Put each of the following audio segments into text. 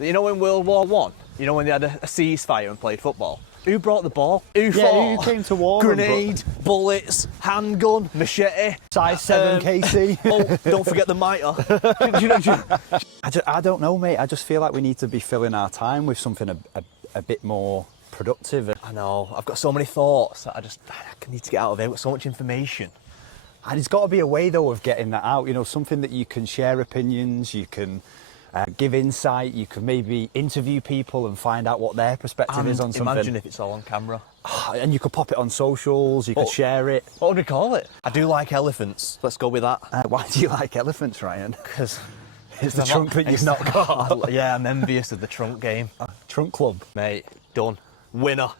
You know in World War One, you know when they had a ceasefire and played football? Who brought the ball? Who fought? Who came to war? Grenade, bullets, handgun, machete. Size 7 KC. Oh, don't forget the mitre. I don't know, mate. I just feel like we need to be filling our time with something a bit more productive. I know, I've got so many thoughts that I need to get out of here. I've got so much information. And it's got to be a way, though, of getting that out. You know, something that you can share opinions, you can give insight, you can maybe interview people and find out what their perspective is on something. Imagine if it's all on camera. And you could pop it on socials, you could share it. What would we call it? I do like elephants. Let's go with that. Why do you like elephants, Ryan? Because it's the trunk that you've not got. Yeah, I'm envious of the trunk game. Trunk Club. Mate, done. Winner.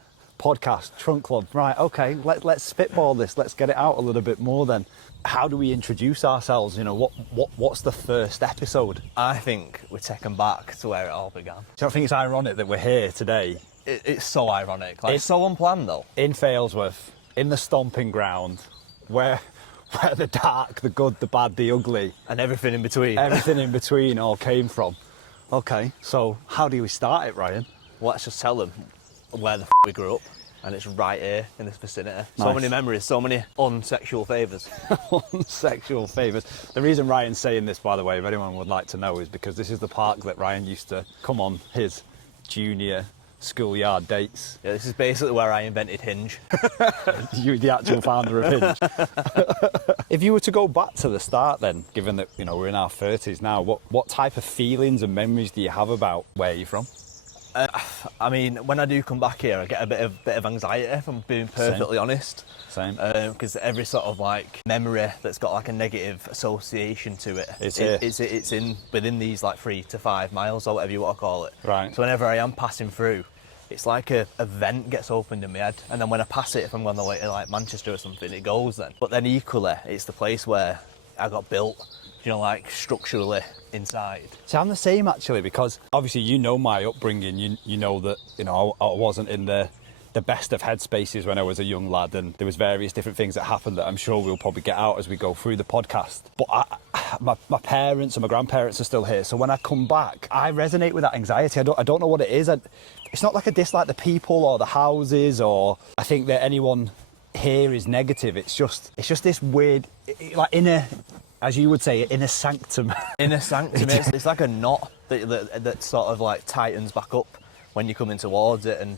Podcast, Trunk Club. Right, okay, let's spitball this. Let's get it out a little bit more then. How do we introduce ourselves? You know, what's the first episode? I think we're taken back to where it all began. Do you think it's ironic that we're here today? It's so ironic. Like, it's so unplanned, though. In Failsworth, in the stomping ground, where the dark, the good, the bad, the ugly... And everything in between. Everything in between all came from. Okay, so how do we start it, Ryan? Well, let's just tell them where the we grew up, and it's right here in this vicinity. Nice. So many memories, so many unsexual favours. Unsexual favours. The reason Ryan's saying this, by the way, if anyone would like to know, is because this is the park that Ryan used to come on his junior schoolyard dates. Yeah, this is basically where I invented Hinge. You, the actual founder of Hinge. If you were to go back to the start then, given that, you know, we're in our 30s now, what type of feelings and memories do you have about where you're from? I mean, when I do come back here, I get a bit of anxiety, if I'm being perfectly honest. Same. Because every sort of like memory that's got like a negative association to it, it's in within these like 3 to 5 miles or whatever you want to call it. Right. So whenever I am passing through, it's like a vent gets opened in my head, and then when I pass it, if I'm going the way to like Manchester or something, it goes then. But then equally, it's the place where I got built. You know, like structurally inside. So I'm the same actually, because obviously you know my upbringing. You know that, you know, I wasn't in the best of headspaces when I was a young lad, and there was various different things that happened that I'm sure we'll probably get out as we go through the podcast. But my parents and my grandparents are still here, so when I come back, I resonate with that anxiety. I don't know what it is. It's not like I dislike the people or the houses, or I think that anyone here is negative. It's just this weird, like inner, as you would say, inner sanctum. Inner sanctum. It's like a knot that sort of like tightens back up when you're coming towards it, and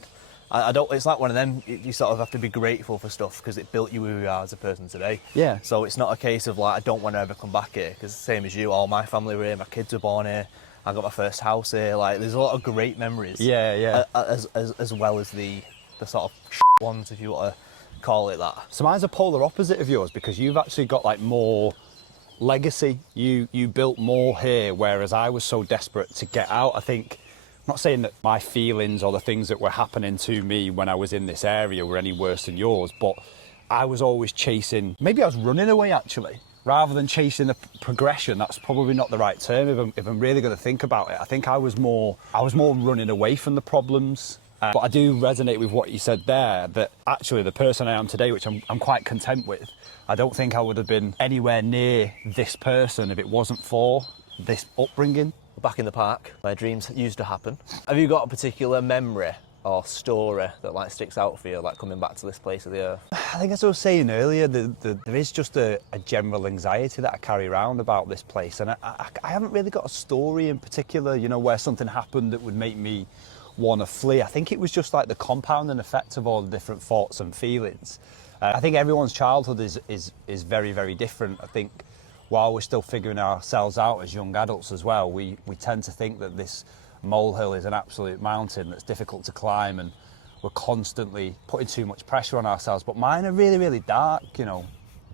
I don't. It's like one of them. You sort of have to be grateful for stuff because it built you who you are as a person today. Yeah. So it's not a case of like I don't want to ever come back here, because same as you, all my family were here. My kids were born here. I got my first house here. Like there's a lot of great memories. Yeah. As well as the sort of ones, if you want to call it that. So mine's a polar opposite of yours, because you've actually got like more legacy. You built more here, whereas I was so desperate to get out. I think, I'm not saying that my feelings or the things that were happening to me when I was in this area were any worse than yours, but I was always chasing, maybe I was running away actually, rather than chasing the progression. That's probably not the right term if I'm really going to think about it. I think I was more running away from the problems. But I do resonate with what you said there, that actually the person I am today, which I'm quite content with, I don't think I would have been anywhere near this person if it wasn't for this upbringing. Back in the park, where dreams used to happen. Have you got a particular memory or story that like sticks out for you, like coming back to this place of the earth? I think as I was saying earlier, there is just a general anxiety that I carry around about this place, and I haven't really got a story in particular, you know, where something happened that would make me want to flee. I think it was just like the compounding effect of all the different thoughts and feelings. I think everyone's childhood is very, very different. I think while we're still figuring ourselves out as young adults as well, we tend to think that this molehill is an absolute mountain that's difficult to climb, and we're constantly putting too much pressure on ourselves. But mine are really, really dark, you know.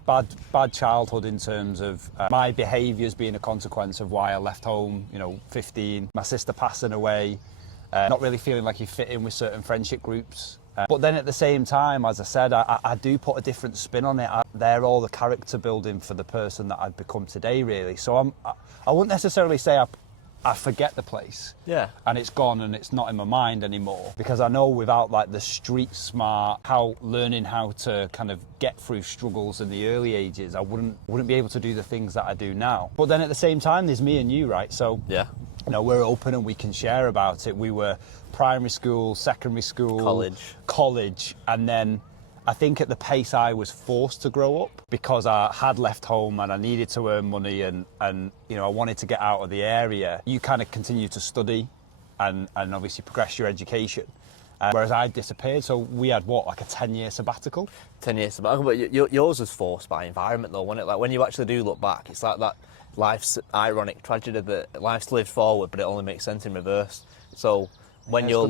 Bad childhood in terms of my behaviours being a consequence of why I left home, you know, 15, my sister passing away, not really feeling like you fit in with certain friendship groups. But then at the same time, as I said, I do put a different spin on it. They're all the character building for the person that I've become today, really. So I wouldn't necessarily say I forget the place. Yeah. And it's gone and it's not in my mind anymore. Because I know without like the street smart, learning how to kind of get through struggles in the early ages, I wouldn't be able to do the things that I do now. But then at the same time, there's me and you, right? So yeah. you know, we're open and we can share about it. We were primary school, secondary school, college, and then I think at the pace I was forced to grow up because I had left home and I needed to earn money and you know, I wanted to get out of the area. You kind of continue to study and obviously progress your education. Whereas I disappeared, so we had like a 10-year sabbatical? 10 years sabbatical, but yours was forced by environment though, wasn't it? Like when you actually do look back, it's like that life's ironic tragedy that life's lived forward, but it only makes sense in reverse. So when you're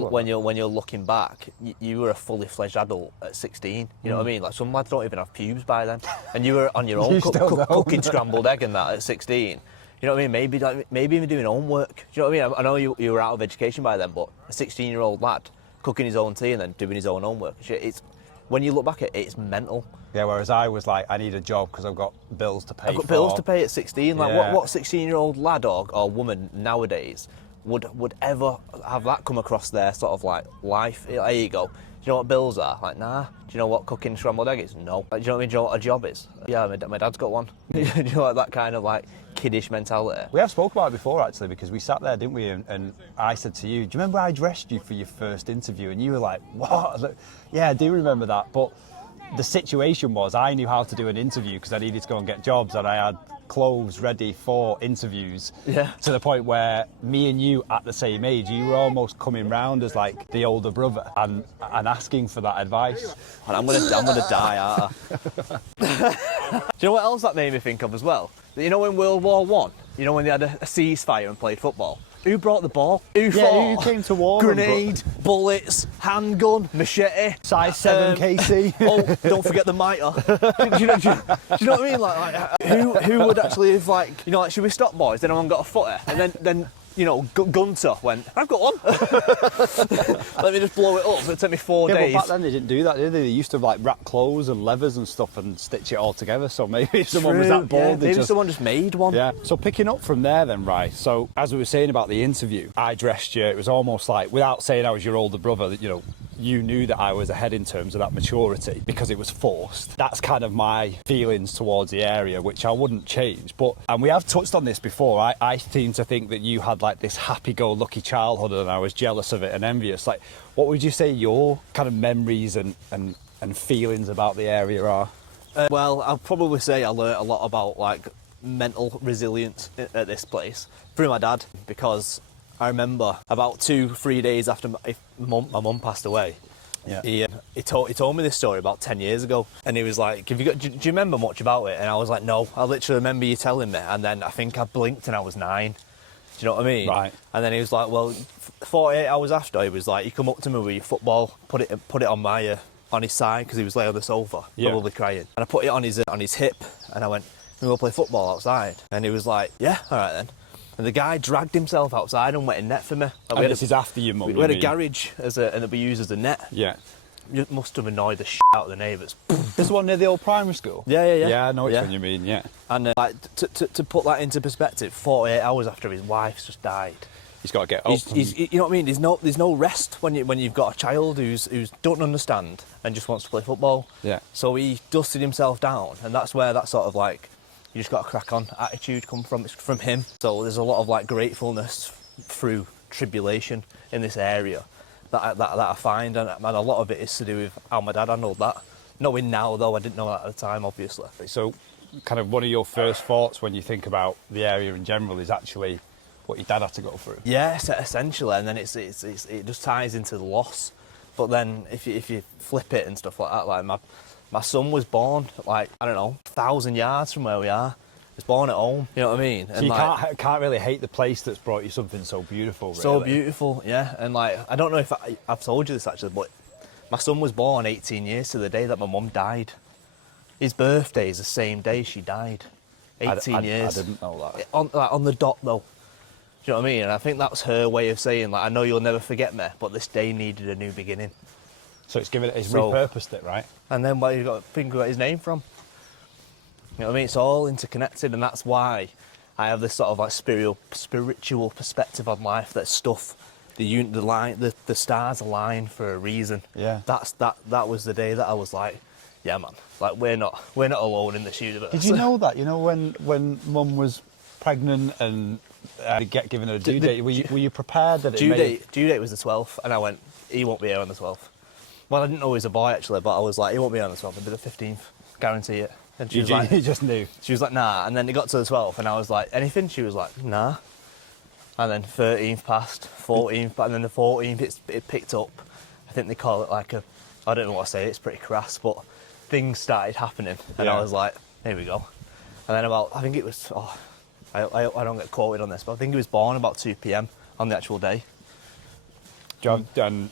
looking back, you were a fully fledged adult at 16. You know what I mean? Like some lads don't even have pubes by then, and you were on your own cooking scrambled egg and that at 16. You know what I mean? Maybe even doing homework. Do you know what I mean? I know you were out of education by then, but a 16-year-old lad cooking his own tea and then doing his own homework. It's when you look back at it, it's mental. Yeah, whereas I was like, I need a job because I've got bills to pay. I've got bills to pay at 16. Like Yeah. what 16-year-old lad or woman nowadays would ever have that come across their sort of like life? There you go. Do you know what bills are? Like, nah. Do you know what cooking scrambled egg is? No. Like, do you know what I mean? Do you know what a job is? Yeah, my dad's got one. Do you know what, that kind of like kiddish mentality? We have spoke about it before actually, because we sat there, didn't we? And I said to you, do you remember I dressed you for your first interview? And you were like, what? Like, yeah, I do remember that. But the situation was I knew how to do an interview because I needed to go and get jobs, and I had clothes ready for interviews. Yeah. To the point where me and you at the same age, you were almost coming round as like the older brother and asking for that advice. And I'm gonna die, aren't I? Do you know what else that made me think of as well? You know in World War One, you know when they had a ceasefire and played football? Who brought the ball? Who fought? Who came to war? Grenade, bullets, handgun, machete. Size 7 KC. Oh, don't forget the mitre. do you know what I mean? Like who would actually have like, you know, like, should we stop boys? Then everyone got a footer. And then you know, Gunter went, I've got one. Let me just blow it up. It'll take me 4 days. But back then they didn't do that, did they? They used to like wrap clothes and leathers and stuff and stitch it all together. So maybe if someone was that bold, maybe someone just made one. Yeah. So picking up from there then, right, so as we were saying about the interview, I dressed you, it was almost like, without saying I was your older brother, that, you know, you knew that I was ahead in terms of that maturity because it was forced. That's kind of my feelings towards the area, which I wouldn't change. But, and we have touched on this before, I seem to think that you had like this happy-go-lucky childhood and I was jealous of it and envious. Like, what would you say your kind of memories and feelings about the area are? Well, I'll probably say I learnt a lot about like mental resilience at this place through my dad, because I remember about 2-3 days after my mum passed away, he told me this story about 10 years ago, and he was like, do you remember much about it? And I was like, no, I literally remember you telling me, and then I think I blinked and I was 9. Do you know what I mean? Right. And then he was like, well, 48 hours after, he was like, you come up to me with your football, put it on my on his side, because he was laying on the sofa, probably crying, and I put it on his hip, and I went, we go play football outside, and he was like, yeah, all right then. And the guy dragged himself outside and went in net for me. And this is after your mum? We had a garage and that we used as a net. Yeah. It must have annoyed the out of the neighbours. This one near the old primary school? Yeah. Yeah, I know which one you mean, yeah. And like, to put that into perspective, 48 hours after his wife's just died. He's got to get up. You know what I mean? There's no rest when you've got a child who's don't understand and just wants to play football. Yeah. So he dusted himself down, and that's where that sort of like, you just got to crack on attitude come from. It's from him. So there's a lot of like gratefulness through tribulation in this area that I find, and a lot of it is to do with how my dad handled that. Knowing now though, I didn't know that at the time, obviously. So kind of one of your first thoughts when you think about the area in general is actually what your dad had to go through. Yeah, essentially, and then it just ties into the loss. But then if you flip it and stuff like that, like my son was born like, I don't know, 1,000 yards from where we are. He was born at home, you know what I mean? So and you like, can't really hate the place that's brought you something so beautiful, really. So beautiful, yeah. And like, I don't know if I've told you this actually, but my son was born 18 years to the day that my mum died. His birthday is the same day she died. 18 years. I didn't know that. On the dot though. Do you know what I mean? And I think that's her way of saying, like, I know you'll never forget me, but this day needed a new beginning. So it's repurposed it, right? And then where you got to think about his name from. You know what I mean? It's all interconnected, and that's why I have this sort of like spiritual perspective on life. That stuff, the stars align for a reason. Yeah. That was the day that I was like, yeah, man. Like we're not alone in this universe. Did you know that? You know when Mum was pregnant and get given a due date? Were you prepared that Due date was the 12th, and I went, he won't be here on the 12th. Well, I didn't know he was a boy actually, but I was like, he won't be here on the 12th. It'll be the 15th, guarantee it. And she was like, you just knew. She was like, nah. And then it got to the 12th, and I was like, anything? She was like, nah. And then 13th passed, 14th, and then the 14th it picked up. I think they call it like I don't know what to say, it's pretty crass, but things started happening, and I was like, here we go. And then I think it was, I don't get quoted on this, but I think he was born about 2 p.m. on the actual day. And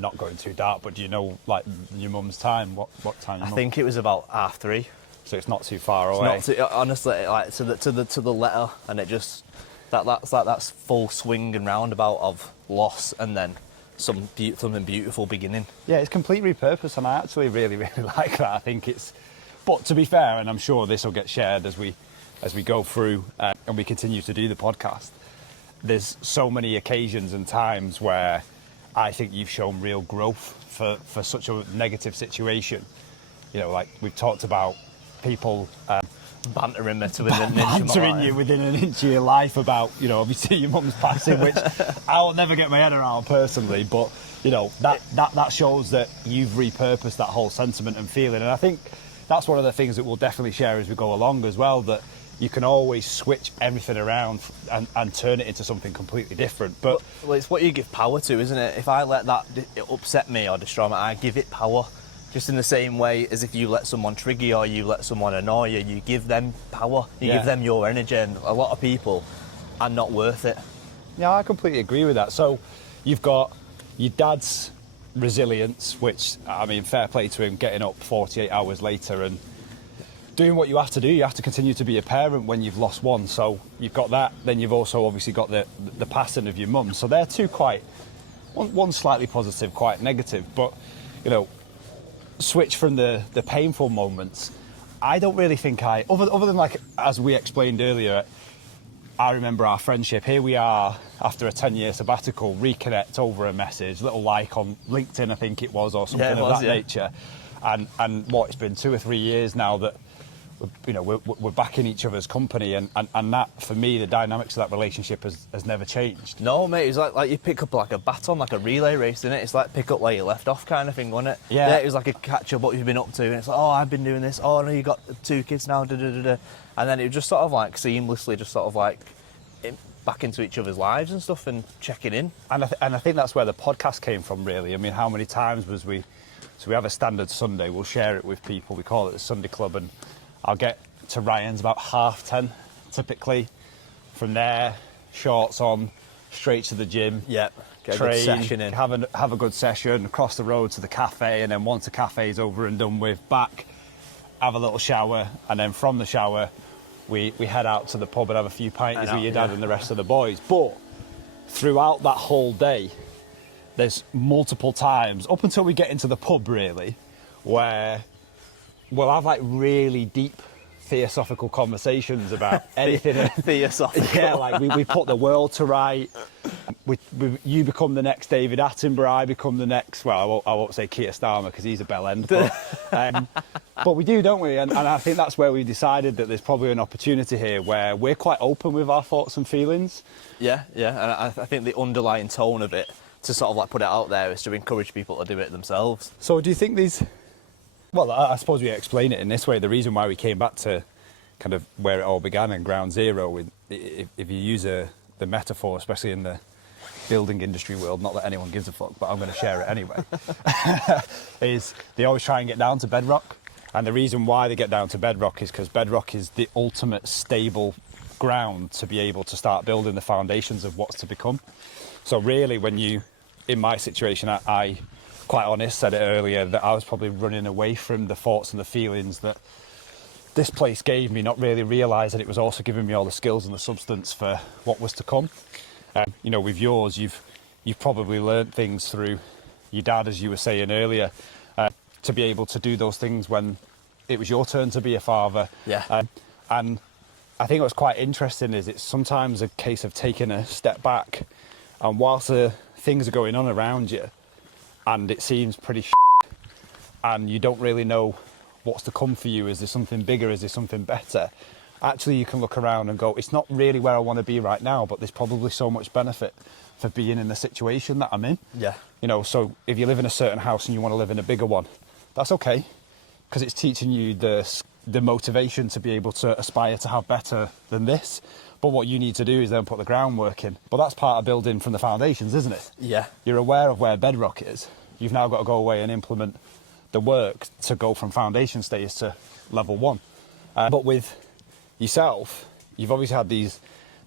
not going too dark, but do you know like your mum's time? What time? I think it was about 3:30. So it's not too far away. It's not too, honestly, like to the letter, and it just that's full swing and roundabout of loss, and then something beautiful beginning. Yeah, it's complete repurpose, and I actually really like that. I think it's, but to be fair, and I'm sure this will get shared as we go through and we continue to do the podcast. There's so many occasions and times where I think you've shown real growth for such a negative situation. You know, like we've talked about people bantering me to within an inch of my life. You within an inch of your life about, you know, obviously your mum's passing, which I'll never get my head around personally, but you know, that shows that you've repurposed that whole sentiment and feeling. And I think that's one of the things that we'll definitely share as we go along as well, that you can always switch everything around and turn it into something completely different. But well, it's what you give power to, isn't it? If I let that upset me or destroy me, I give it power. Just in the same way as if you let someone trigger you or you let someone annoy you, you give them power, you give them your energy, and a lot of people are not worth it. Yeah, I completely agree with that. So you've got your dad's resilience, which, I mean, fair play to him, getting up 48 hours later and doing what you have to do. You have to continue to be a parent when you've lost one. So you've got that. Then you've also obviously got the passing of your mum. So they're two quite, one slightly positive, quite negative. But, you know, switch from the painful moments. I don't really think other than like, as we explained earlier, I remember our friendship. Here we are after a 10-year sabbatical, reconnect over a message, little like on LinkedIn, I think it was, or something of that nature. And what, it's been 2 or 3 years now that, you know, we're back in each other's company, and that, for me, the dynamics of that relationship has never changed. No, mate, it's like you pick up like a baton, like a relay race, isn't it? It's like pick up where you left off kind of thing, wasn't it? Yeah. It was like a catch up what you've been up to, and it's like, oh, I've been doing this, oh, no, you got 2 kids now, and then it just sort of like seamlessly just sort of like back into each other's lives and stuff and checking in. And I think that's where the podcast came from, really. I mean, how many times so we have a standard Sunday, we'll share it with people, we call it the Sunday Club, and I'll get to Ryan's about 10:30, typically. From there, shorts on, straight to the gym. Yep, get train, a good session in. Have a good session, across the road to the cafe, and then once the cafe's over and done with, back, have a little shower, and then from the shower, we head out to the pub and have a few pints with your dad and the rest of the boys. But throughout that whole day, there's multiple times, up until we get into the pub really, where we'll have like really deep theosophical conversations about anything. Theosophical. Yeah, like we put the world to right. You become the next David Attenborough, I become the next, well, I won't say Keir Starmer because he's a bell end, but we do, don't we? And I think that's where we decided that there's probably an opportunity here where we're quite open with our thoughts and feelings. Yeah, and I think the underlying tone of it, to sort of like put it out there, is to encourage people to do it themselves. So do you think these... Well, I suppose we explain it in this way. The reason why we came back to kind of where it all began in ground zero, if you use the metaphor, especially in the building industry world, not that anyone gives a fuck, but I'm going to share it anyway, is they always try and get down to bedrock. And the reason why they get down to bedrock is because bedrock is the ultimate stable ground to be able to start building the foundations of what's to become. So really, when you, in my situation, I quite honest, said it earlier, that I was probably running away from the thoughts and the feelings that this place gave me, not really realising it was also giving me all the skills and the substance for what was to come. You know, with yours, you've probably learnt things through your dad, as you were saying earlier, to be able to do those things when it was your turn to be a father. Yeah. And I think what's quite interesting is it's sometimes a case of taking a step back, and whilst things are going on around you, and it seems pretty and you don't really know what's to come for you. Is there something bigger? Is there something better? actually you can look around and go, it's not really where I want to be right now, but there's probably so much benefit for being in the situation that I'm in. Yeah. You know, so if you live in a certain house and you want to live in a bigger one, that's okay, because it's teaching you the motivation to be able to aspire to have better than this. But what you need to do is then put the groundwork in. But that's part of building from the foundations, isn't it? Yeah. You're aware of where bedrock is. You've now got to go away and implement the work to go from foundation stage to level 1. But with yourself, you've obviously had these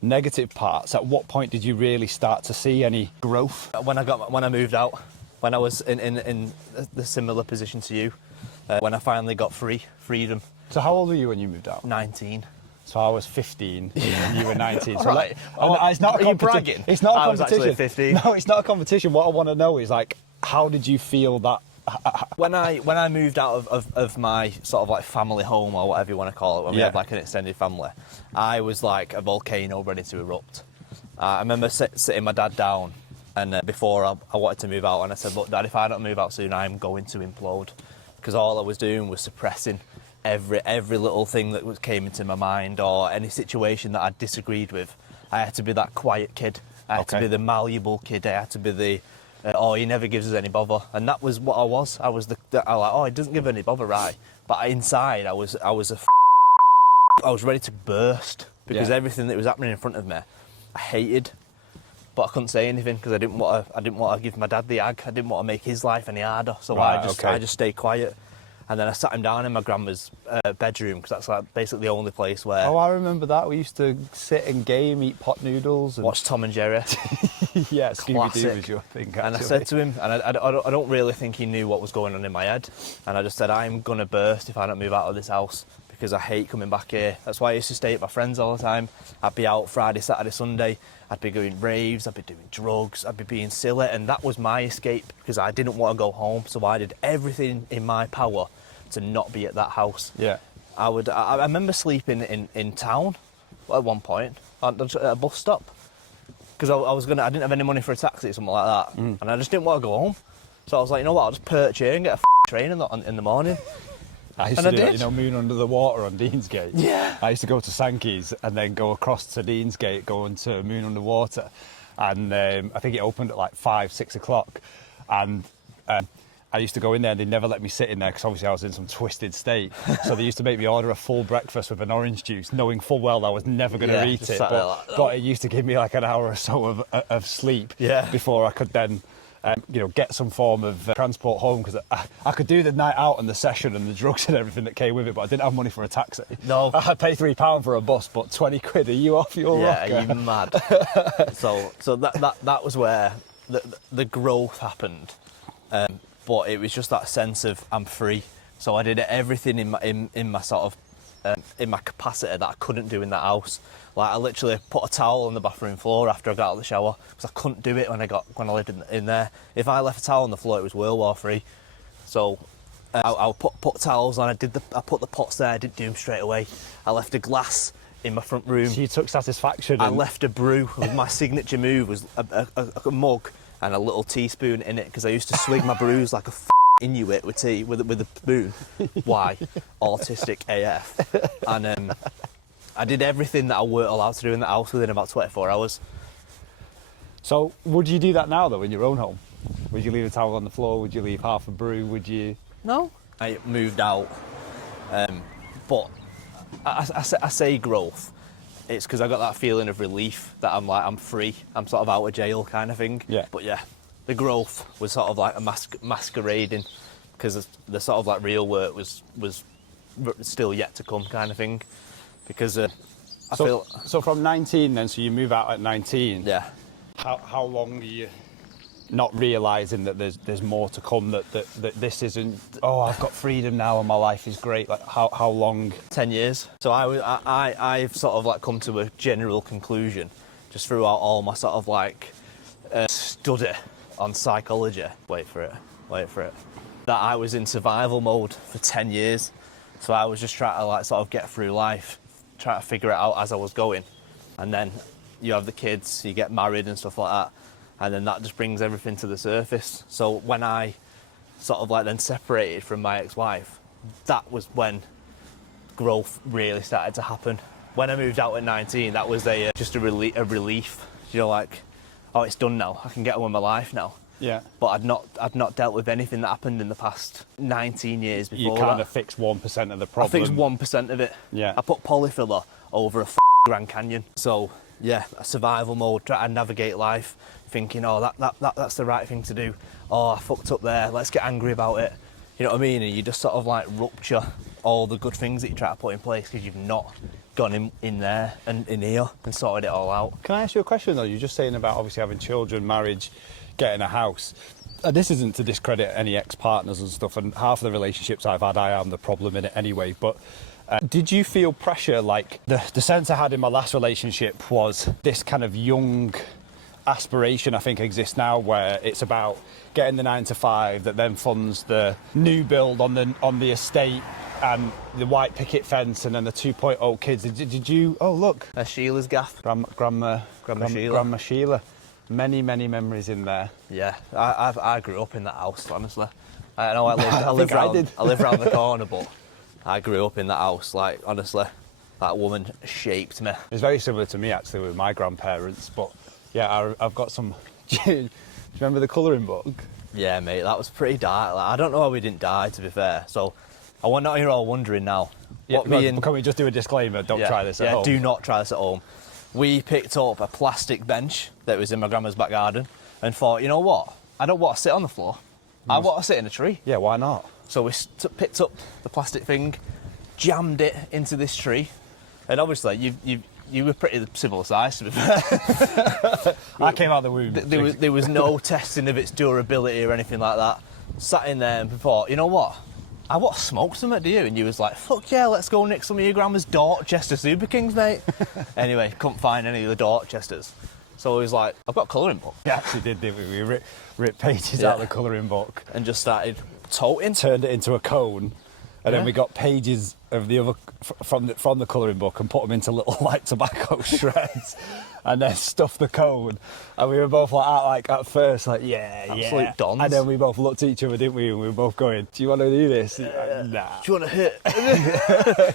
negative parts. At what point did you really start to see any growth? When I moved out, when I was in the similar position to you, when I finally got freedom. So how old were you when you moved out? 19. So I was 15 and you were 19. So Right. it's not a Are you competition. bragging? It's not a I was competition. actually 15. No, it's not a competition. What I want to know is, like, how did you feel that? When I moved out of my sort of like family home, or whatever you want to call it, when we Yeah. had like an extended family, I was like a volcano ready to erupt. I remember sitting my dad down, and before I wanted to move out, and I said, look, Dad, if I don't move out soon, I'm going to implode, because all I was doing was suppressing every little thing that came into my mind, or any situation that I disagreed with. I had to be that quiet kid. I had to be the malleable kid. I had to be the he never gives us any bother, and that was what I was. I was I was like, he doesn't give any bother, right? But inside, I was I was ready to burst, because everything that was happening in front of me, I hated. But I couldn't say anything because I didn't want to give my dad the ag. I didn't want to make his life any harder. So Right, I just stayed quiet. And then I sat him down in my grandma's bedroom, because that's like basically the only place where Oh, I remember that. We used to sit and game, eat pot noodles, and watch Tom and Jerry. yeah, Scooby-Doo Classic. was your thing. And I actually. said to him, and I don't really think he knew what was going on in my head. And I just said, I'm going to burst if I don't move out of this house, because I hate coming back here. That's why I used to stay at my friends all the time. I'd be out Friday, Saturday, Sunday. I'd be going raves, I'd be doing drugs, I'd be being silly. And that was my escape, because I didn't want to go home. So I did everything in my power to not be at that house. Yeah. I remember sleeping in town at one point, at a bus stop, because I didn't have any money for a taxi or something like that, and I just didn't want to go home. So I was like, you know what, I'll just perch here and get a train in the morning. I used And to I do that, did. you know, Moon Under the Water on Deansgate. Yeah. I used to go to Sankey's and then go across to Deansgate, going to Moon Under Water. And I think it opened at like 5, 6 o'clock. And I used to go in there and they never let me sit in there, because obviously I was in some twisted state. So they used to make me order a full breakfast with an orange juice, knowing full well I was never going to eat just it. sat there like, But it used to give me like an hour or so of sleep before I could then get some form of transport home, because I could do the night out and the session and the drugs and everything that came with it, but I didn't have money for a taxi. No. I'd pay £3 for a bus, but 20 quid, are you off your rocker? Yeah, you mad. so that was where the growth happened. But it was just that sense of I'm free. So I did everything in my sort of in my capacity that I couldn't do in that house. Like, I literally put a towel on the bathroom floor after I got out of the shower, because I couldn't do it when I lived in there. If I left a towel on the floor, it was World War III. So I'll put towels on. I put the pots there. I didn't do them straight away. I left a glass in my front room. So you took satisfaction. I left a brew. My signature move was a mug and a little teaspoon in it, because I used to swig my brews like a Inuit with tea with a spoon. Why? Autistic AF. And I did everything that I weren't allowed to do in the house within about 24 hours. So would you do that now, though, in your own home? Would you leave a towel on the floor? Would you leave half a brew? Would you? No. I moved out, but I say growth. It's because I got that feeling of relief that I'm free. I'm sort of out of jail kind of thing. Yeah. But yeah, the growth was sort of like a masquerading, because the sort of like real work was still yet to come kind of thing. Because I feel. So from 19 then, so you move out at 19. Yeah. How long are you not realising that there's more to come, that this isn't, oh, I've got freedom now and my life is great? Like, how long? 10 years. So I've sort of like come to a general conclusion just throughout all my sort of like study on psychology. Wait for it. That I was in survival mode for 10 years. So I was just trying to like sort of get through life, trying to figure it out as I was going. And then you have the kids, you get married and stuff like that. And then that just brings everything to the surface. So when I sort of like then separated from my ex-wife, that was when growth really started to happen. when I moved out at 19, that was just a relief. You know, like, oh, it's done now. I can get on with my life now. Yeah. But I'd not dealt with anything that happened in the past 19 years before. You kind that. of fixed 1% of the I problem. fixed 1% of it. Yeah. I put polyfiller over a Grand Canyon. So yeah, a survival mode, try to navigate life, thinking, oh, that's the right thing to do. Oh, I fucked up there. Let's get angry about it. You know what I mean? And you just sort of like rupture all the good things that you try to put in place because you've not gone in there and in here and sorted it all out. Can I ask you a question though? You're just saying about obviously having children, marriage, getting a house. This isn't to discredit any ex-partners and stuff, and half of the relationships I've had, I am the problem in it anyway, but did you feel pressure? Like the sense I had in my last relationship was this kind of young aspiration I think exists now, where it's about getting the 9 to 5 that then funds the new build on the estate and the white picket fence and then the 2.0 kids. Did you? Oh look, There's Sheila's gaff. Grandma Sheila. Many memories in there. Yeah, I grew up in that house, honestly. I know I live around the corner, but I grew up in that house. Like, honestly, that woman shaped me. It's very similar to me actually with my grandparents, but yeah, I've got some. Do you remember the colouring book? Yeah, mate, that was pretty dark. Like, I don't know how we didn't die, to be fair. So I want not you're all wondering now. Yeah, can we just do a disclaimer? Don't try this at home. Do not try this at home. We picked up a plastic bench that was in my grandma's back garden and thought, you know what? I don't want to sit on the floor. I want to sit in a tree. Yeah, why not? So we picked up the plastic thing, jammed it into this tree, and obviously you were pretty similar size, to be fair. I came out the womb. There was no testing of its durability or anything like that. Sat in there and thought, you know what? I want to smoke something, do you? And you was like, fuck yeah, let's go nick some of your grandma's Dorchester Super Kings, mate. Anyway, couldn't find any of the Dorchesters. So he was like, I've got a colouring book. We actually did, didn't we? We ripped pages out of the colouring book. And just started toting. Turned it into a cone. And then we got pages of the other from the colouring book and put them into little like tobacco shreds, and then stuffed the cone. And we were both like at first like Absolute dons. And then we both looked at each other, didn't we? And we were both going, "Do you want to do this?" Nah. Do you want to hit?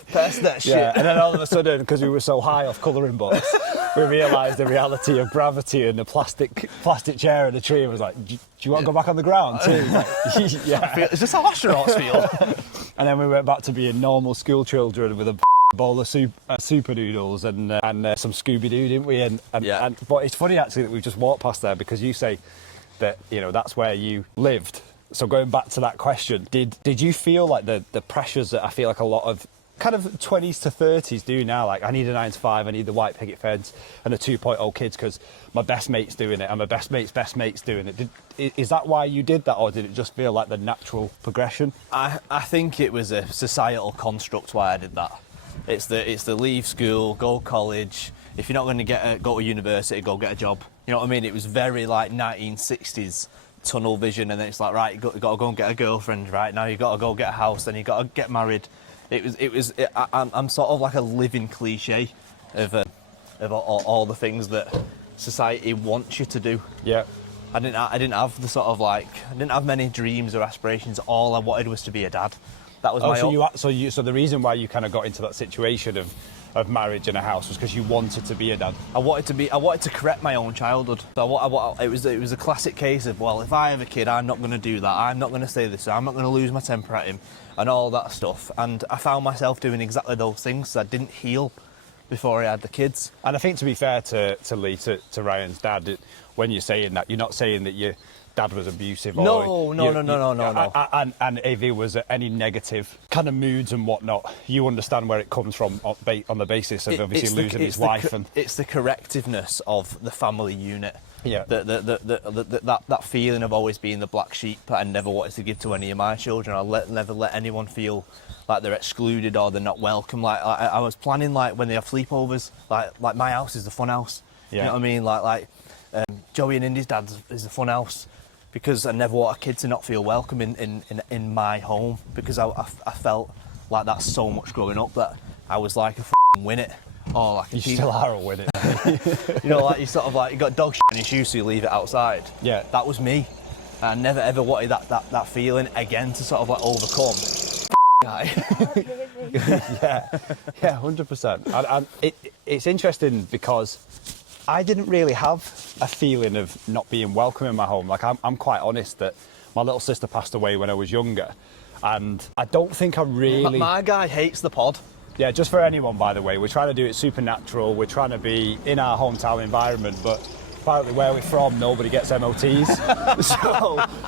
Pass that shit. Yeah. And then all of a sudden, because we were so high off colouring books, we realised the reality of gravity and the plastic chair in the tree. And was like, "Do you want to go back on the ground too?" Like, yeah. Is this how astronauts feel? And then we went back to being normal school children with a bowl of super noodles and some Scooby-Doo, didn't we? But it's funny actually that we've just walked past there because you say that, you know, that's where you lived. So going back to that question, did you feel like the pressures that I feel like a lot of kind of 20s to 30s do now, like I need a 9 to 5, I need the white picket fence and the 2.0 kids because my best mate's doing it and my best mate's doing it. Is that why you did that, or did it just feel like the natural progression? I think it was a societal construct why I did that. It's the leave school, go college. If you're not going to go to university, go get a job. You know what I mean? It was very like 1960s tunnel vision, and then it's like, right, you got to go and get a girlfriend. Right now, you got to go get a house, then you got to get married. I'm sort of like a living cliche of all the things that society wants you to do. Yeah. I didn't have the sort of like, I didn't have many dreams or aspirations. All I wanted was to be a dad. That was So the reason why you kind of got into that situation of marriage and a house was because you wanted to be a dad. I wanted to correct my own childhood. So it was a classic case of, well, if I have a kid, I'm not going to do that. I'm not going to say this. I'm not going to lose my temper at him, and all that stuff. And I found myself doing exactly those things. So I didn't heal before I had the kids. And I think, to be fair to Lee, to Ryan's dad, when you're saying that, you're not saying that your dad was abusive. No. And if he was any negative kind of moods and whatnot, you understand where it comes from on the basis of obviously losing his wife. And it's the correctiveness of the family unit. Yeah. That feeling of always being the black sheep I never wanted to give to any of my children. Never let anyone feel like they're excluded or they're not welcome. Like I was planning, like when they have sleepovers, like my house is the fun house. Yeah. You know what I mean? Like Joey and Indy's dad is the fun house, because I never want a kid to not feel welcome in my home, because I felt like that so much growing up, that I was like a win it. Oh, like you still are a winner. You know, like you sort of like, you got dog shit in your shoes, so you leave it outside. Yeah. That was me. I never ever wanted that feeling again to sort of like overcome. guy. Yeah, 100%. And it's interesting because I didn't really have a feeling of not being welcome in my home. Like, I'm quite honest that my little sister passed away when I was younger, and I don't think I really... My guy hates the pod. Yeah, just for anyone, by the way, we're trying to do it supernatural. We're trying to be in our hometown environment, but apparently where we're from, nobody gets MOTs.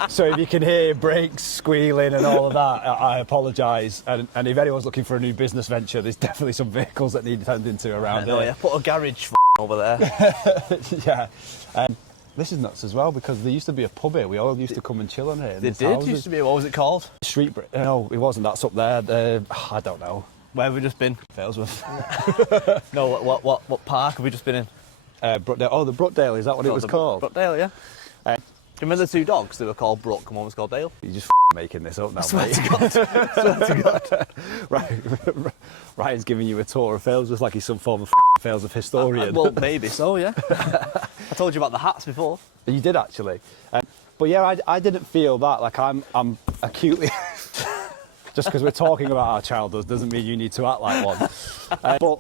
so if you can hear brakes squealing and all of that, I apologise. And if anyone's looking for a new business venture, there's definitely some vehicles that need attending to around here. Yeah, put a garage over there. Yeah. This is nuts as well, because there used to be a pub here. We all used to come and chill on here. There did used to be. What was it called? Street. No, it wasn't. That's up there. I don't know. Where have we just been? Failsworth. No, what park have we just been in? Brookdale. Oh, the Brookdale, is that what it was called? Brookdale, yeah. Do you remember the two dogs? They were called Brooke and one was called Dale. You're just making this up now, Swear mate. to God. Swear to God. Right. Ryan's giving you a tour of Failsworth like he's some form of Failsworth historian. Well, maybe so, yeah. I told you about the hats before. You did, actually. But yeah, I didn't feel that. Like, I'm acutely... Just because we're talking about our childhood doesn't mean you need to act like one. But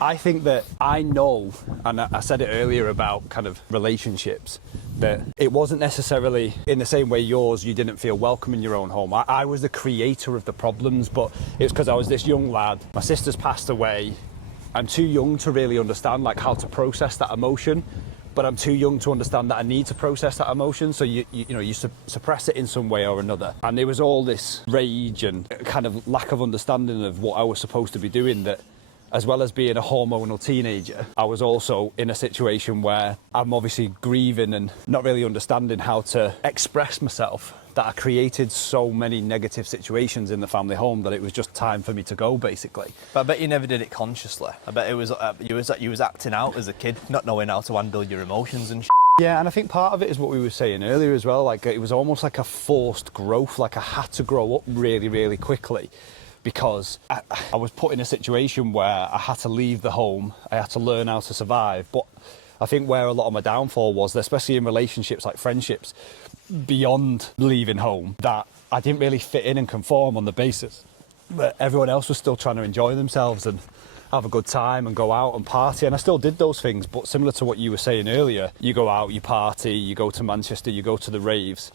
I think that I know, and I said it earlier about kind of relationships, that it wasn't necessarily in the same way yours, you didn't feel welcome in your own home. I was the creator of the problems, but it was because I was this young lad. My sister's passed away. I'm too young to really understand like how to process that emotion, but I'm too young to understand that I need to process that emotion. So you suppress it in some way or another. And there was all this rage and kind of lack of understanding of what I was supposed to be doing, that as well as being a hormonal teenager, I was also in a situation where I'm obviously grieving and not really understanding how to express myself, that I created so many negative situations in the family home that it was just time for me to go, basically. But I bet you never did it consciously. I bet it was you was acting out as a kid, not knowing how to handle your emotions and Yeah, and I think part of it is what we were saying earlier as well. Like, it was almost like a forced growth. Like, I had to grow up really, really quickly, because I was put in a situation where I had to leave the home. I had to learn how to survive. But I think where a lot of my downfall was, especially in relationships like friendships, beyond leaving home, that I didn't really fit in and conform on the basis that everyone else was still trying to enjoy themselves and have a good time and go out and party. And I still did those things, but similar to what you were saying earlier, you go out, you party, you go to Manchester, you go to the raves,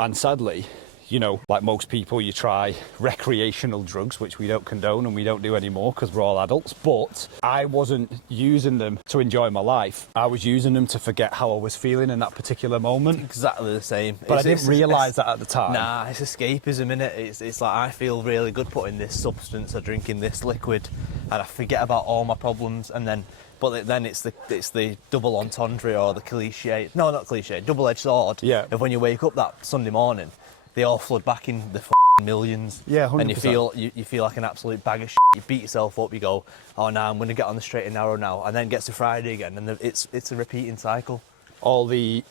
and sadly, you know, like most people, you try recreational drugs, which we don't condone and we don't do anymore because we're all adults. But I wasn't using them to enjoy my life. I was using them to forget how I was feeling in that particular moment. exactly the same. But I didn't realise that at the time. Nah, it's escapism, innit? It's like I feel really good putting this substance or drinking this liquid, and I forget about all my problems, and then. But then it's the double entendre or the cliche. No, not cliche. Double-edged sword. Yeah. Of when you wake up that Sunday morning, they all flood back in the millions. Yeah, 100%. And you feel like an absolute bag of shit. You beat yourself up. You go, oh, now I'm going to get on the straight and narrow now, and then gets to Friday again, and it's a repeating cycle. All the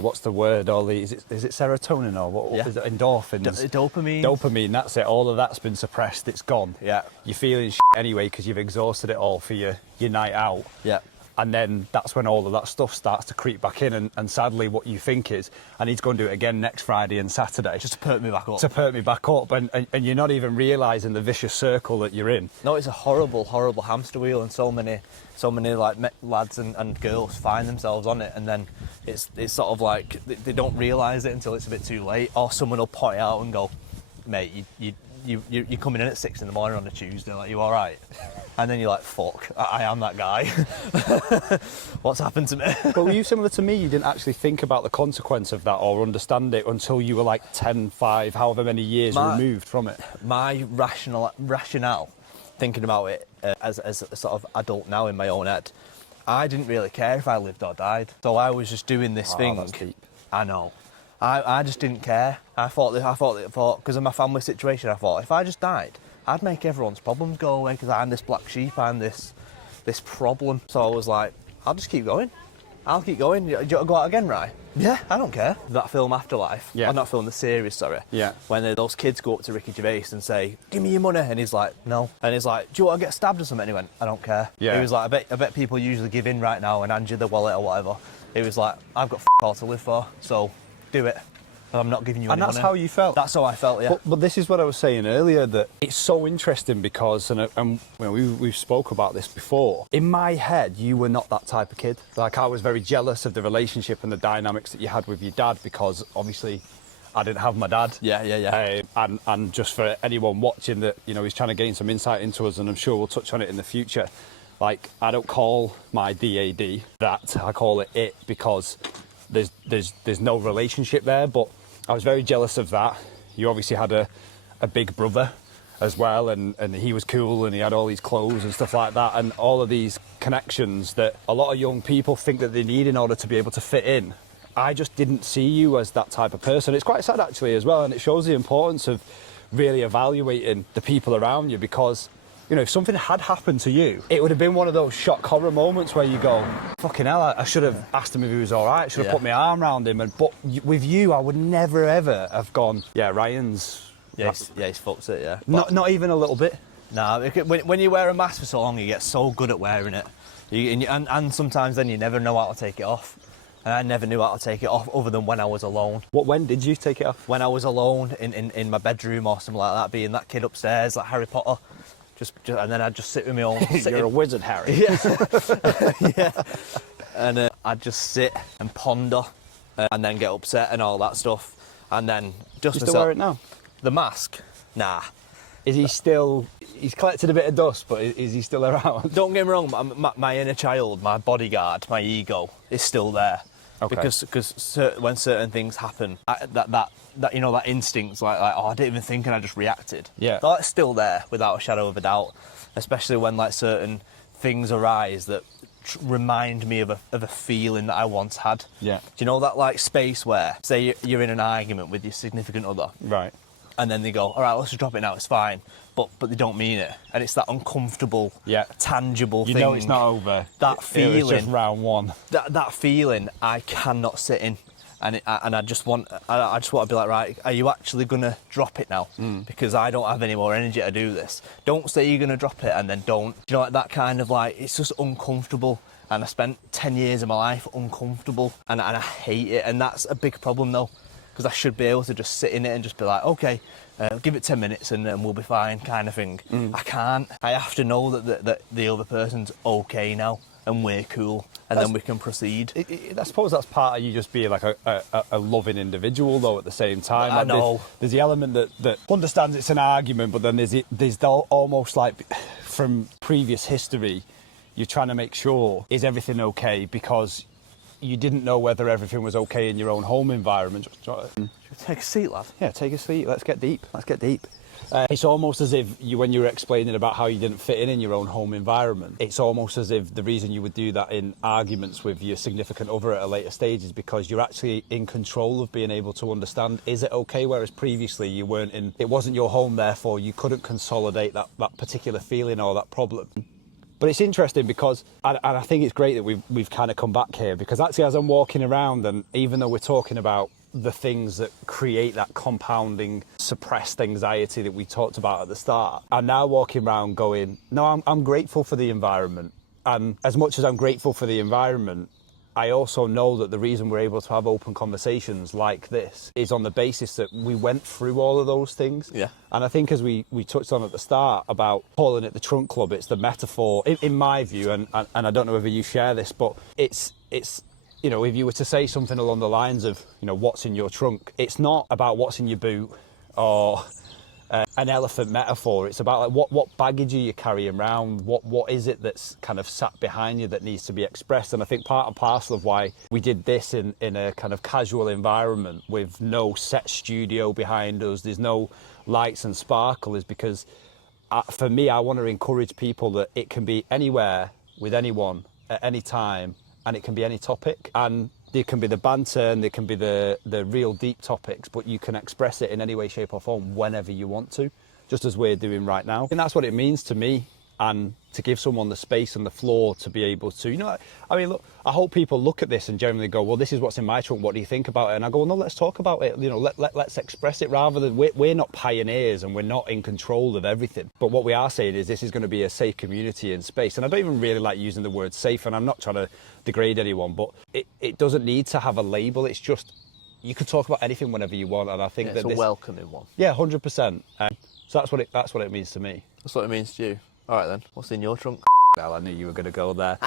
what's the word? All the is it serotonin or what is it? Endorphins. Dopamine. Dopamine. That's it. All of that's been suppressed. It's gone. Yeah. You're feeling anyway because you've exhausted it all for your night out. Yeah. And then that's when all of that stuff starts to creep back in, and sadly what you think is, I need to go and do it again next Friday and Saturday. Just to perk me back up. To perk me back up, and you're not even realising the vicious circle that you're in. No, it's a horrible, horrible hamster wheel, and so many like lads and girls find themselves on it, and then it's sort of like they don't realise it until it's a bit too late, or someone will point it out and go, mate, you're coming in at 6 in the morning on a Tuesday, like, you all right? And then you're like, fuck, I am that guy. What's happened to me? But were you similar to me? You didn't actually think about the consequence of that or understand it until you were like 10, 5, however many years removed from it? My rationale, thinking about it as a sort of adult now in my own head, I didn't really care if I lived or died. So I was just doing this thing. That's deep. I know. I just didn't care. I thought because of my family situation, I thought if I just died, I'd make everyone's problems go away because I'm this black sheep, I'm this problem. So I was like, I'll just keep going. I'll keep going. Do you want to go out again, Rye? Yeah, I don't care. That film Afterlife, yeah. Or not film, the series, sorry. Yeah. When those kids go up to Ricky Gervais and say, give me your money, and he's like, no. And he's like, do you want to get stabbed or something? And he went, I don't care. Yeah. He was like, I bet people usually give in right now and hand you the wallet or whatever. He was like, I've got all to live for, so do it. I'm not giving you And any that's money. how you felt? That's how I felt, yeah. But this is what I was saying earlier, that it's so interesting because, and we've spoke about this before, in my head, you were not that type of kid. Like, I was very jealous of the relationship and the dynamics that you had with your dad, because obviously I didn't have my dad. Yeah. And just for anyone watching that, you know, he's trying to gain some insight into us, and I'm sure we'll touch on it in the future. Like, I don't call my DAD that, I call it, because there's no relationship there, but I was very jealous of that. You obviously had a big brother as well, and he was cool, and he had all these clothes and stuff like that, and all of these connections that a lot of young people think that they need in order to be able to fit in. I just didn't see you as that type of person. It's quite sad actually as well, and it shows the importance of really evaluating the people around you, because, you know, if something had happened to you, it would have been one of those shock horror moments where you go, fucking hell, I should have asked him if he was all right, should have put my arm around him. But with you, I would never, ever have gone, yeah, Ryan's... Yeah, he's fucked it, yeah. Not even a little bit? Nah, when you wear a mask for so long, you get so good at wearing it. And sometimes then you never know how to take it off. And I never knew how to take it off other than when I was alone. When did you take it off? When I was alone in my bedroom or something like that, being that kid upstairs, like Harry Potter. Just and then I'd just sit with my own... You're a wizard, Harry. Yeah. Yeah. And I'd just sit and ponder and then get upset and all that stuff. And then just... You still wear it now? The mask? Nah. Is he still... He's collected a bit of dust, but is he still around? Don't get me wrong, my inner child, my bodyguard, my ego is still there. Okay. Because when certain things happen, that you know, that instinct's like, oh, I didn't even think and I just reacted. Yeah. That's still there without a shadow of a doubt, especially when like certain things arise that remind me of a feeling that I once had. Yeah. Do you know that like space where, say you're in an argument with your significant other, Right. and then they go, all right, let's just drop it now, it's fine. But they don't mean it. And it's that uncomfortable, tangible thing. You know it's not over. That feeling. It was just round one. That feeling I cannot sit in. And I just want to be like, right, are you actually going to drop it now? Because I don't have any more energy to do this. Don't say you're going to drop it and then don't. You know, like that kind of like, it's just uncomfortable. And I spent 10 years of my life uncomfortable, and I hate it. And that's a big problem though, because I should be able to just sit in it and just be like, okay, give it 10 minutes and we'll be fine, kind of thing. I can't. I have to know that the other person's okay now and we're cool, and then we can proceed. I suppose that's part of you just being like a loving individual though at the same time. I know. There's the element that understands it's an argument, but then there's almost like from previous history, you're trying to make sure, is everything okay? Because you didn't know whether everything was okay in your own home environment. Take a seat, lad. Yeah, take a seat. Let's get deep. It's almost as if when you were explaining about how you didn't fit in your own home environment, it's almost as if the reason you would do that in arguments with your significant other at a later stage is because you're actually in control of being able to understand, is it okay? Whereas previously you weren't in, it wasn't your home, therefore you couldn't consolidate that particular feeling or that problem. But it's interesting because, and I think it's great that we've kind of come back here, because actually as I'm walking around, and even though we're talking about the things that create that compounding suppressed anxiety that we talked about at the start, I'm now walking around going, no, I'm grateful for the environment. And as much as I'm grateful for the environment, I also know that the reason we're able to have open conversations like this is on the basis that we went through all of those things. Yeah. And I think as we touched on at the start about calling it the trunk club, it's the metaphor, in my view, and I don't know whether you share this, but it's you know, if you were to say something along the lines of, you know, what's in your trunk, it's not about what's in your boot or an elephant metaphor. It's about like what baggage are you carrying around? What is it that's kind of sat behind you that needs to be expressed? And I think part and parcel of why we did this in a kind of casual environment with no set studio behind us, there's no lights and sparkle, is because for me, I want to encourage people that it can be anywhere with anyone at any time, and it can be any topic, and there can be the banter and there can be the real deep topics, but you can express it in any way, shape or form whenever you want to, just as we're doing right now. And that's what it means to me, and to give someone the space and the floor to be able to, you know, I mean, look, I hope people look at this and generally go, well, this is what's in my trunk, what do you think about it? And I go, well, no, let's talk about it, you know, let's express it, rather than, we're not pioneers and we're not in control of everything. But what we are saying is this is going to be a safe community and space. And I don't even really like using the word safe, and I'm not trying to degrade anyone, but it doesn't need to have a label. It's just you can talk about anything whenever you want, and I think Yeah, that it's a this, welcoming one. yeah, 100%. So that's what it means to me. That's what it means to you. All right then, what's in your trunk? Well, I knew you were going to go there.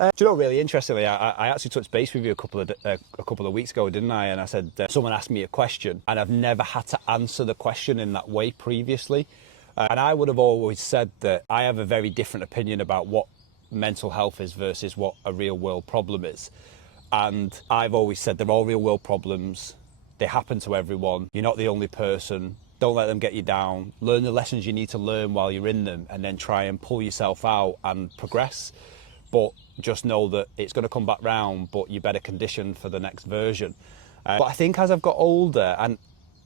Do you know, really interestingly, I actually touched base with you a couple of weeks ago, didn't I? And I said someone asked me a question, and I've never had to answer the question in that way previously. And I would have always said that I have a very different opinion about what mental health is versus what a real world problem is. And I've always said they're all real world problems. They happen to everyone. You're not the only person. Don't let them get you down. Learn the lessons you need to learn while you're in them, and then try and pull yourself out and progress. But just know that it's going to come back round, but you're better conditioned for the next version. But I think as I've got older, and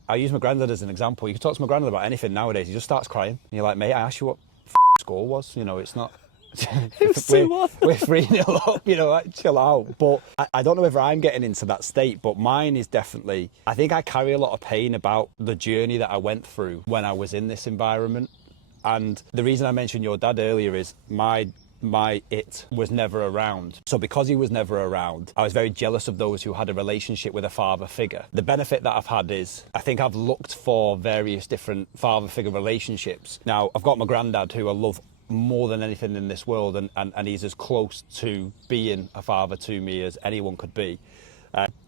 I use my granddad as an example, you can talk to my granddad about anything nowadays, he just starts crying. And you're like, mate, I asked you what score was. You know, it's not... It was 2-1. We're 3-0 up, you know, like, chill out. But I don't know if I'm getting into that state, but mine is definitely... I think I carry a lot of pain about the journey that I went through when I was in this environment. And the reason I mentioned your dad earlier is my it was never around. So because he was never around, I was very jealous of those who had a relationship with a father figure. The benefit that I've had is I think I've looked for various different father figure relationships. Now, I've got my granddad, who I love more than anything in this world, and he's as close to being a father to me as anyone could be.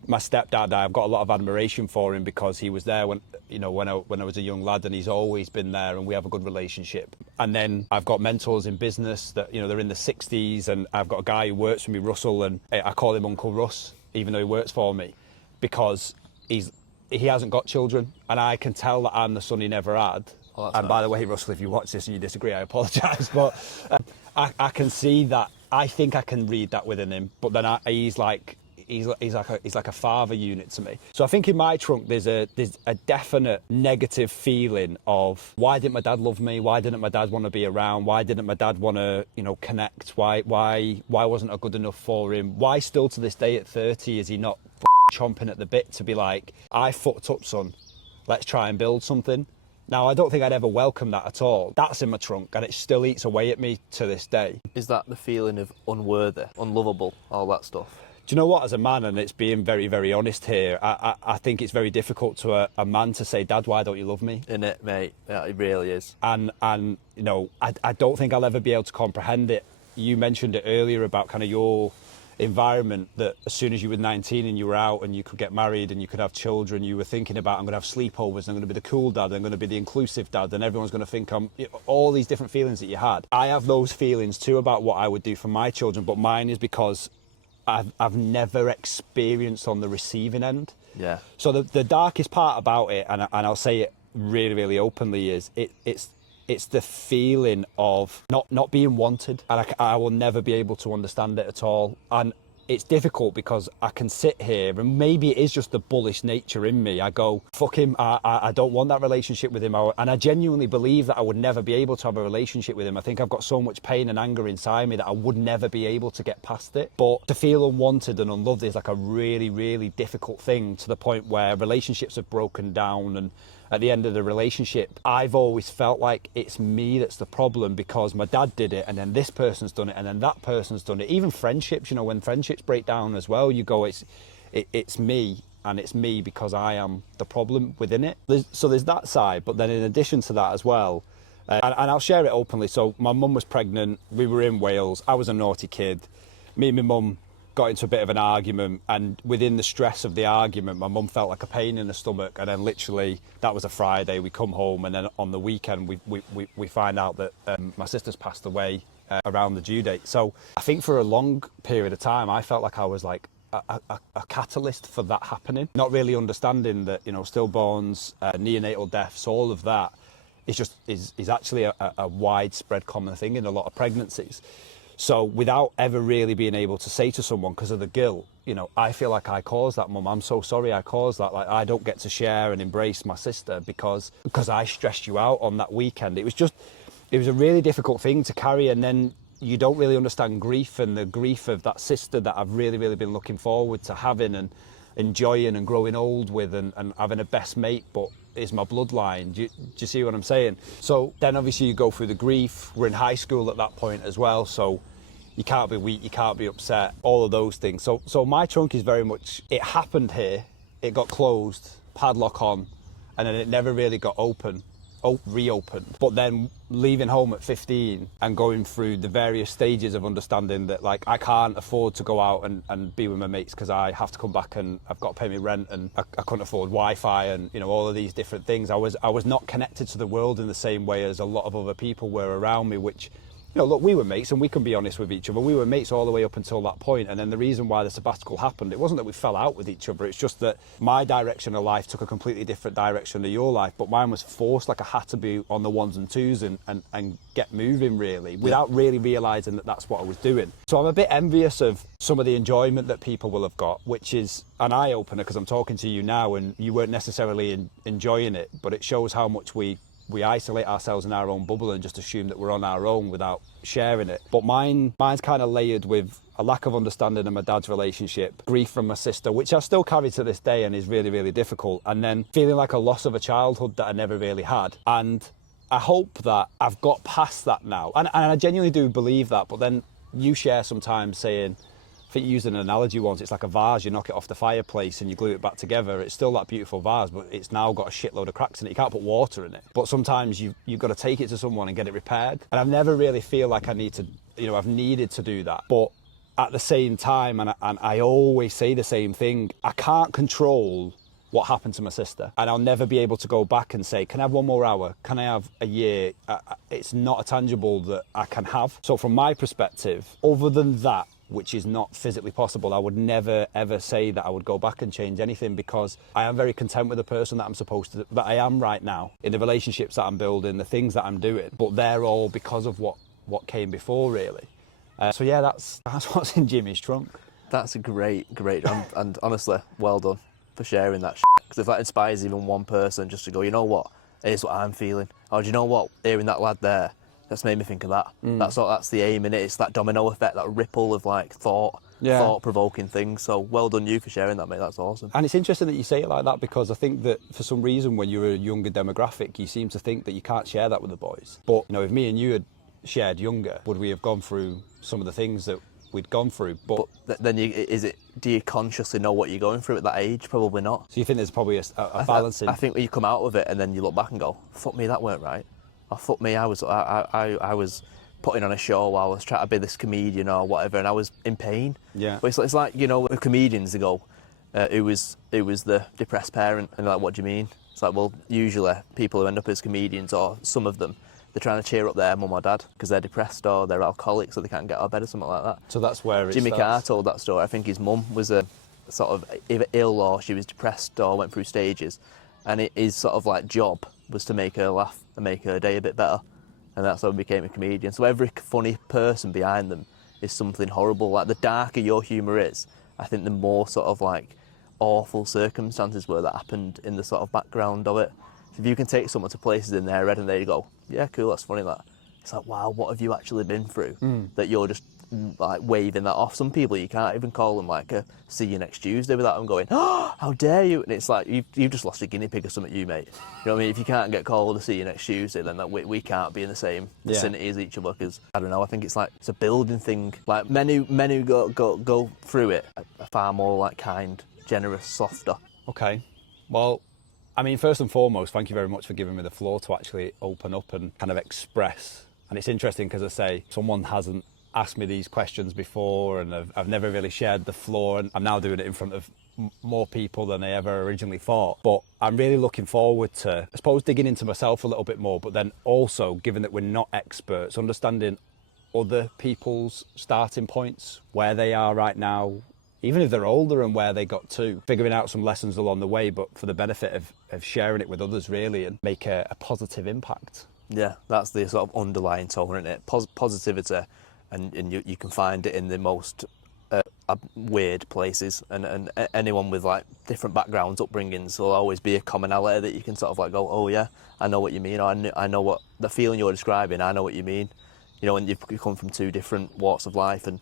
My stepdad, I've got a lot of admiration for him because he was there when I was a young lad, and he's always been there, and we have a good relationship. And then I've got mentors in business that, you know, they're in the 60s, and I've got a guy who works for me, Russell, and I call him Uncle Russ, even though he works for me, because he hasn't got children, and I can tell that I'm the son he never had. Oh, and by the way, Russell, if you watch this and you disagree, I apologise, but I can see that. I think I can read that within him, but then he's like a father unit to me. So I think in my trunk there's a definite negative feeling of, why didn't my dad love me? Why didn't my dad want to be around? Why didn't my dad want to, you know, connect? Why wasn't I good enough for him? Why still to this day at 30 is he not chomping at the bit to be like, I fucked up, son, let's try and build something? Now, I don't think I'd ever welcome that at all. That's in my trunk, and it still eats away at me to this day. Is that the feeling of unworthy, unlovable, all that stuff? Do you know what, as a man, and it's being very, very honest here, I think it's very difficult to a man to say, Dad, why don't you love me? Isn't it, mate? Yeah, it really is. And you know, I don't think I'll ever be able to comprehend it. You mentioned it earlier about kind of your environment, that as soon as you were 19 and you were out and you could get married and you could have children, you were thinking about, I'm going to have sleepovers, I'm going to be the cool dad, I'm going to be the inclusive dad, and everyone's going to think I'm... all these different feelings that you had. I have those feelings too about what I would do for my children, but mine is because I've never experienced on the receiving end. Yeah. So the darkest part about it, and I'll say it really, really openly, is it's the feeling of not being wanted, and I will never be able to understand it at all. And it's difficult because I can sit here, and maybe it is just the bullish nature in me. I go, fuck him, I don't want that relationship with him. And I genuinely believe that I would never be able to have a relationship with him. I think I've got so much pain and anger inside me that I would never be able to get past it. But to feel unwanted and unloved is like a really, really difficult thing, to the point where relationships have broken down, and at the end of the relationship, I've always felt like it's me that's the problem, because my dad did it, and then this person's done it, and then that person's done it. Even friendships, you know, when friendships break down as well, you go, it's me, and it's me because I am the problem within it. So there's that side, but then in addition to that as well, and I'll share it openly. So my mum was pregnant, we were in Wales, I was a naughty kid. Me and my mum got into a bit of an argument, and within the stress of the argument, my mum felt like a pain in the stomach, and then literally that was a Friday, we come home, and then on the weekend we find out that my sister's passed away around the due date. So I think for a long period of time I felt like I was like a catalyst for that happening, not really understanding that, you know, stillborns, neonatal deaths, all of that is actually a widespread common thing in a lot of pregnancies. So without ever really being able to say to someone, because of the guilt, you know, I feel like I caused that, Mum. I'm so sorry I caused that. Like, I don't get to share and embrace my sister because I stressed you out on that weekend. It was a really difficult thing to carry, and then you don't really understand grief, and the grief of that sister that I've really, really been looking forward to having and enjoying and growing old with, and having a best mate, but is my bloodline. Do you see what I'm saying? So then obviously you go through the grief. We're in high school at that point as well, so you can't be weak, you can't be upset, all of those things. So my trunk is very much, it happened here, it got closed, padlock on, and then it never really got reopened. But then leaving home at 15 and going through the various stages of understanding that, like, I can't afford to go out and be with my mates because I have to come back and I've got to pay my rent, and I couldn't afford Wi-Fi, and, you know, all of these different things. I was not connected to the world in the same way as a lot of other people were around me, which, you know, look, we were mates, and we can be honest with each other. We were mates all the way up until that point. And then the reason why the sabbatical happened, it wasn't that we fell out with each other. It's just that my direction of life took a completely different direction to your life. But mine was forced, like I had to be on the ones and twos and get moving, really, without really realising that that's what I was doing. So I'm a bit envious of some of the enjoyment that people will have got, which is an eye-opener, because I'm talking to you now and you weren't necessarily enjoying it, but it shows how much we isolate ourselves in our own bubble and just assume that we're on our own without sharing it. But mine's kind of layered with a lack of understanding of my dad's relationship, grief from my sister, which I still carry to this day and is really, really difficult, and then feeling like a loss of a childhood that I never really had. And I hope that I've got past that now. And I genuinely do believe that, but then you share sometimes saying, I think you used an analogy once, it's like a vase, you knock it off the fireplace and you glue it back together. It's still that beautiful vase, but it's now got a shitload of cracks in it. You can't put water in it. But sometimes you've got to take it to someone and get it repaired. And I've never really feel like I need to, you know, I've needed to do that. But at the same time, and I always say the same thing, I can't control what happened to my sister, and I'll never be able to go back and say, can I have one more hour? Can I have a year? It's not a tangible that I can have. So from my perspective, other than that, which is not physically possible, I would never ever say that I would go back and change anything, because I am very content with the person that I am right now, in the relationships that I'm building, the things that I'm doing, but they're all because of what came before, really. So yeah, that's what's in Jimmy's trunk. That's a great, and honestly, well done for sharing that because if that inspires even one person just to go, you know what, here's what I'm feeling, or do you know what, hearing that lad there, that's made me think of that. That's the aim in it. It's that domino effect, that ripple of like thought-provoking things. So well done you for sharing that, mate. That's awesome. And it's interesting that you say it like that, because I think that for some reason when you're a younger demographic, you seem to think that you can't share that with the boys. But, you know, if me and you had shared younger, would we have gone through some of the things that we'd gone through? But then do you consciously know what you're going through at that age? Probably not. So you think there's probably a balancing? I think when you come out of it and then you look back and go, fuck me, that weren't right. Or fuck me, I was putting on a show while I was trying to be this comedian or whatever, and I was in pain. Yeah. But it's like, you know, with comedians, they go, it was the depressed parent, and they're like, what do you mean? It's like, well, usually people who end up as comedians, or some of them, they're trying to cheer up their mum or dad because they're depressed or they're alcoholics, so they can't get out of bed or something like that. So that's where Jimmy Carr told that story. I think his mum was a sort of either ill or she was depressed or went through stages, and his sort of like job was to make her laugh and make her day a bit better, and that's how he became a comedian. So every funny person behind them is something horrible. Like, the darker your humour is, I think the more sort of like awful circumstances were that happened in the sort of background of it. So if you can take someone to places in their head and they go, yeah, cool, that's funny, that. It's like, wow, what have you actually been through that you're just like waving that off? Some people, you can't even call them like a see you next Tuesday without them going, oh, how dare you? And it's like, you've just lost a guinea pig or something, you, mate. You know what I mean? If you can't get called to see you next Tuesday, then we can't be in the same vicinity as each other, because, I don't know, I think it's like, it's a building thing. Like, men who go through it are far more like kind, generous, softer. Okay. Well, I mean, first and foremost, thank you very much for giving me the floor to actually open up and kind of express. And it's interesting because, I say, someone hasn't asked me these questions before, and I've never really shared the floor, and I'm now doing it in front of more people than I ever originally thought. But I'm really looking forward to, I suppose, digging into myself a little bit more, but then also, given that we're not experts, understanding other people's starting points, where they are right now, even if they're older, and where they got to, figuring out some lessons along the way, but for the benefit of sharing it with others, really, and make a positive impact. Yeah, that's the sort of underlying tone, isn't it? Positivity, and you can find it in the most weird places, and anyone with like different backgrounds, upbringings, there'll always be a commonality that you can sort of like go, oh yeah, I know what you mean, or I know what the feeling you're describing, I know what you mean. You know, when you come from two different walks of life, and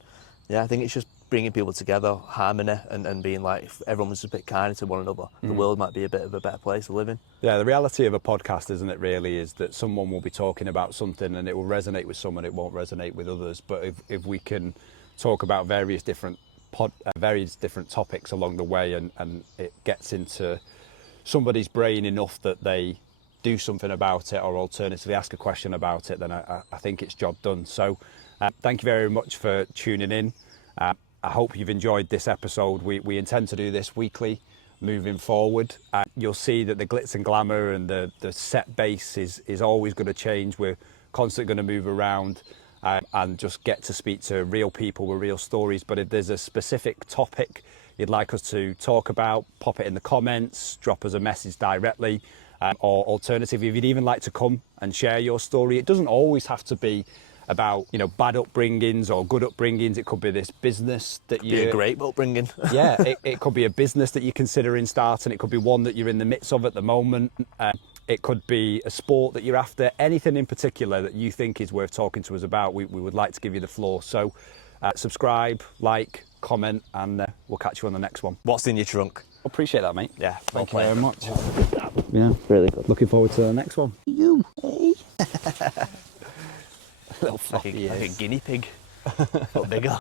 yeah, I think it's just bringing people together, harmony, and being like, if everyone was just a bit kinder to one another, the world might be a bit of a better place to live in. Yeah, the reality of a podcast, isn't it, really, is that someone will be talking about something and it will resonate with someone, it won't resonate with others. But if we can talk about various different various different topics along the way, and it gets into somebody's brain enough that they do something about it, or alternatively ask a question about it, then I think it's job done. So thank you very much for tuning in. I hope you've enjoyed this episode. We intend to do this weekly moving forward. You'll see that the glitz and glamour and the set base is always going to change. We're constantly going to move around and just get to speak to real people with real stories. But if there's a specific topic you'd like us to talk about, pop it in the comments, drop us a message directly. Or alternatively, if you'd even like to come and share your story, it doesn't always have to be about, you know, bad upbringings or good upbringings. It could be this business that Be a great upbringing. Yeah, it could be a business that you're considering starting. It could be one that you're in the midst of at the moment. It could be a sport that you're after. Anything in particular that you think is worth talking to us about, we would like to give you the floor. So subscribe, like, comment, and we'll catch you on the next one. What's in your trunk? Appreciate that, mate. Yeah, Thank you very much. Yeah, really good. Looking forward to the next one. You, hey? Like a guinea pig, but bigger.